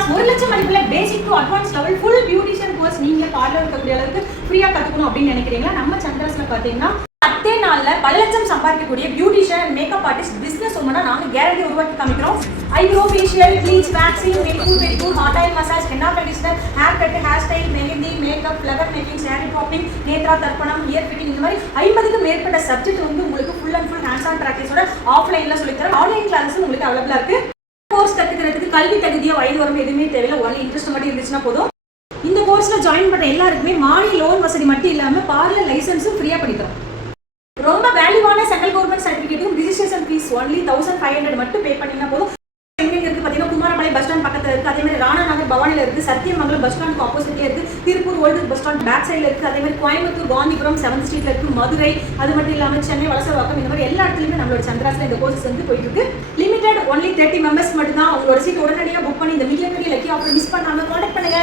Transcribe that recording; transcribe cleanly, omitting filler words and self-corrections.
Class 1 லட்சம் மதிப்புல basic to advance level full beautician course நீங்க பார்லர் இருக்கக்கூடிய அளவுக்கு ஃப்ரீயா கத்துக்கணும் அப்படின்னு நினைக்கிறீங்களா? நம்ம சந்திராஸ்ல பாத்தீங்கன்னா 10 நாள்ல பல லட்சம் சம்பாதிக்கக்கூடிய பியூட்டிஷியன் மேக்கப் ஆர்டிஸ்ட் பிசினஸ் உமனா நாங்க கேரண்டி உருவாக்கி காமிக்கிறோம். Eyebrow facial, bleach, waxing, manicure, hot oil massage, henna conditioner, hair cut, hair style, mehndi, makeup, flower making, sari draping, நேத்ரா தர்ப்பணம், இயர் ஃபிட்டிங், இந்த மாதிரி 50க்கு மேற்பட்ட சப்ஜெக்ட் வந்து உங்களுக்கு full and full hands on பிராக்டிஸோட ஆஃப்லைன்ல சொல்லித் தரோம். ஆன்லைன் கிளாஸஸ் உங்களுக்கு அவைலபிளா இருக்கு. கோர்ஸ் கத்துக்கிறதுக்கு கல்வி தகுதியோ வயது வரம்பு எதுவுமே தேவையில்லை. ஒன்லி இன்ட்ரெஸ்ட் மட்டும் இருந்துச்சுன்னா போதும். இந்த கோர்ஸ்ல ஜாயின் பண்ண எல்லாருக்குமே மானிய லோன் வசதி மட்டும் இல்லாம பார்லர் லைசன்ஸும் ஃப்ரீயா பண்ணி தரோம். ரொம்ப வேல்யூவான சென்ட்ரல் கவர்மெண்ட் சர்டிஃபிகேட்டும் ரிஜிஸ்ட்ரேஷன் ஃபீஸ் ஒன்லி 1500 மட்டும் பே பண்ணீங்கன்னா போதும். எங்க இருக்கு பாத்தீங்கன்னா குமாரபாளையம் பஸ் ஸ்டாண்ட் பக்கத்துல இருக்கு. அதே மாதிரி ராணா நகர் பவானில இருக்கு. சத்தியமங்கலம் பஸ் ஸ்டாண்ட் ஆப்போசிட்ல இருக்கு. Tiruppur old bus stand back சைடுல இருக்கு. அதே மாதிரி கோயம்புத்தூர் காந்திபுரம் 7th ஸ்ட்ரீட்ல இருக்கு. மதுரை, அது மட்டும் இல்லாம சென்னை வலசவாக்கம், இந்த மாதிரி எல்லா இடத்துலயுமே நம்மளோட சந்திராஸ்ல இந்த கோர்ஸ் வந்து போயிட்டு இருக்கு. லிமிடெட் ஒன்லி 30 மெம்பர்ஸ் மட்டும் தான். உங்களோட சீட் உடனடியாக புக் பண்ணி இந்த மிகப்பெரிய லக்கி ஆஃபர் மிஸ் பண்ணாம கான்டாக்ட் பண்ணுங்க.